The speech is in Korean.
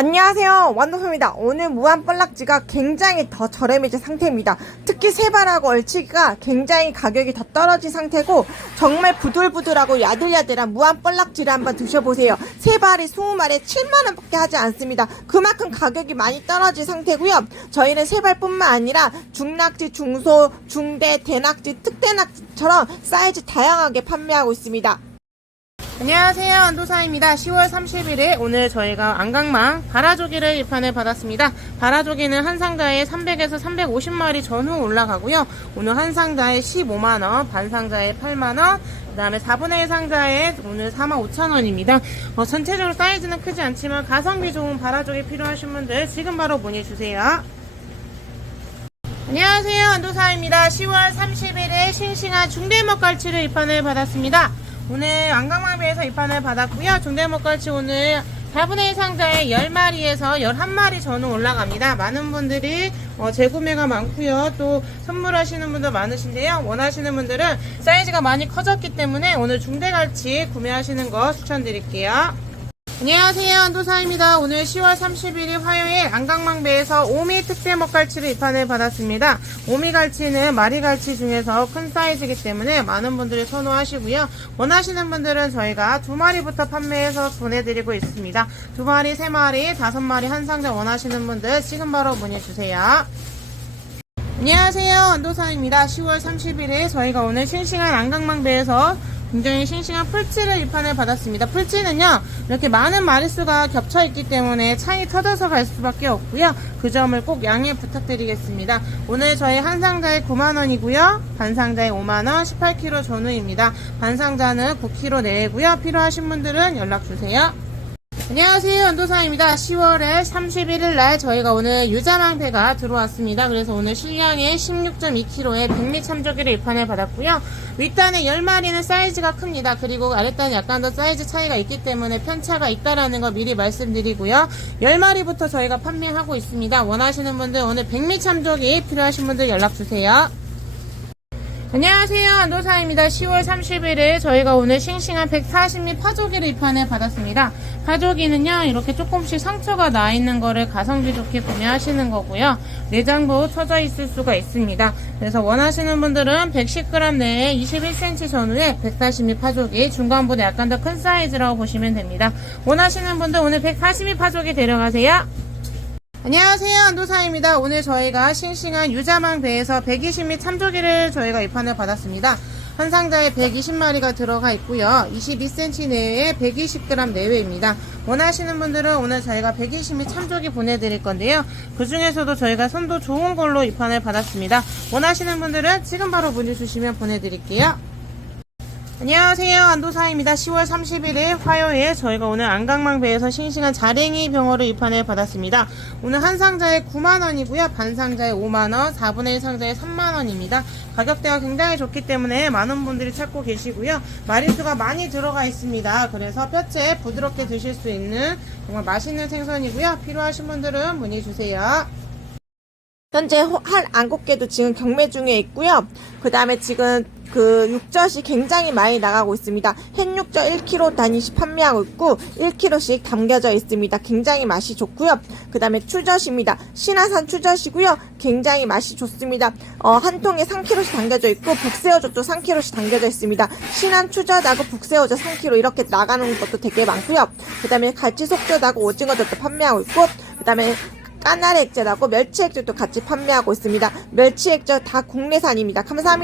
안녕하세요. 완도소입니다. 오늘 무한 뻘락지가 굉장히 더 저렴해진 상태입니다. 특히 세발하고 얼치기가 굉장히 가격이 더 떨어진 상태고 정말 부들부들하고 야들야들한 무한 뻘락지를 한번 드셔보세요. 세발이 20마리에 7만원밖에 하지 않습니다. 그만큼 가격이 많이 떨어진 상태고요. 저희는 세발뿐만 아니라 중낙지 중소 중대 대낙지 특대낙지처럼 사이즈 다양하게 판매하고 있습니다 안녕하세요. 안도사입니다. 10월 30일에 오늘 저희가 안강망 바라조기를 입판을 받았습니다. 바라조기는 한 상자에 300에서 350마리 전후 올라가고요. 오늘 한 상자에 15만원 반 상자에 8만원 그 다음에 4분의 1 상자에 오늘 45,000원입니다. 어, 전체적으로 사이즈는 크지 않지만 가성비 좋은 바라조기 필요하신 분들 지금 바로 문의 주세요. 안녕하세요. 안도사입니다. 10월 30일에 싱싱한 중대먹갈치를 입판을 받았습니다 오늘 안강마비에서 입판을 받았고요. 중대목갈치 오늘 4분의 1 상자에 10마리에서 11마리 전후 올라갑니다. 많은 분들이 어, 재구매가 많고요. 또 선물하시는 분도 많으신데요. 원하시는 분들은 사이즈가 많이 커졌기 때문에 오늘 중대갈치 구매하시는 거 추천드릴게요. 안녕하세요. 안도사입니다. 오늘 10월 31일 화요일 안강망배에서 오미 특대 먹갈치를 입판을 받았습니다. 오미 갈치는 마리 갈치 중에서 큰 사이즈이기 때문에 많은 분들이 선호하시고요. 원하시는 분들은 저희가 두 마리부터 판매해서 보내드리고 있습니다. 두 마리, 세 마리, 다섯 마리 한 상자 원하시는 분들 지금 바로 문의 주세요. 안녕하세요. 안도사입니다. 10월 30일에 저희가 오늘 싱싱한 안강망배에서 굉장히 싱싱한 풀치를 입판을 받았습니다. 풀치는요, 이렇게 많은 마리수가 겹쳐 있기 때문에 창이 터져서 갈 수밖에 없고요. 그 점을 꼭 양해 부탁드리겠습니다. 오늘 저희 한 상자에 9만 원이고요. 반 상자에 5만 원, 18kg 전후입니다. 반 상자는 9kg 내외고요. 필요하신 분들은 연락 주세요. 안녕하세요. 연도사입니다. 10월에 31일 날 저희가 오늘 유자망패가 들어왔습니다. 그래서 오늘 실량의 16.2kg의 백미 참조기를 입판을 받았고요. 윗단에 10마리는 사이즈가 큽니다. 그리고 아랫단에 약간 더 사이즈 차이가 있기 때문에 편차가 있다라는 거 미리 말씀드리고요. 10마리부터 저희가 판매하고 있습니다. 원하시는 분들 오늘 백미 참조기 필요하신 분들 연락주세요. 안녕하세요. 안도사입니다. 10월 30일에 저희가 오늘 싱싱한 140미 파조기를 입판을 받았습니다. 파조기는요, 이렇게 조금씩 상처가 나 있는 거를 가성비 좋게 구매하시는 거고요. 내장부 터져 있을 수가 있습니다. 그래서 원하시는 분들은 110g 내에 21cm 전후에 140미 파조기, 중간보다 약간 더 큰 사이즈라고 보시면 됩니다. 원하시는 분들 오늘 140미 파조기 데려가세요. 안녕하세요. 안도사입니다. 오늘 저희가 싱싱한 유자망 배에서 120미 참조기를 저희가 입판을 받았습니다. 한 상자에 120마리가 들어가 있고요. 22cm 내외에 120g 내외입니다. 원하시는 분들은 오늘 저희가 120미 참조기 보내드릴 건데요. 그 중에서도 저희가 선도 좋은 걸로 입판을 받았습니다. 원하시는 분들은 지금 바로 문의 주시면 보내드릴게요 안녕하세요. 안도사입니다. 10월 31일 화요일 저희가 오늘 안강망배에서 싱싱한 자랭이 병어를 입판을 받았습니다. 오늘 한 상자에 9만원이고요. 반 상자에 5만원, 4분의 1 상자에 3만원입니다. 가격대가 굉장히 좋기 때문에 많은 분들이 찾고 계시고요. 마리수가 많이 들어가 있습니다. 그래서 뼈째 부드럽게 드실 수 있는 정말 맛있는 생선이고요. 필요하신 분들은 문의 주세요. 현재 호- 한 안국계도 지금 경매 중에 있고요. 그 다음에 지금 그 육젓이 굉장히 많이 나가고 있습니다. 햇육젓 1kg 단위씩 판매하고 있고 1kg씩 담겨져 있습니다. 굉장히 맛이 좋고요. 그 다음에 추젓입니다. 신화산 추젓이고요. 굉장히 맛이 좋습니다. 어, 한 통에 3kg씩 담겨져 있고 북새우젓도 3kg씩 담겨져 있습니다. 신한 추젓하고 북새우젓 3kg 이렇게 나가는 것도 되게 많고요. 그 다음에 갈치 속젓하고 오징어젓도 판매하고 있고 그 다음에 까나리 액젓하고 멸치 액젓도 같이 판매하고 있습니다. 멸치 액젓 다 국내산입니다. 감사합니다.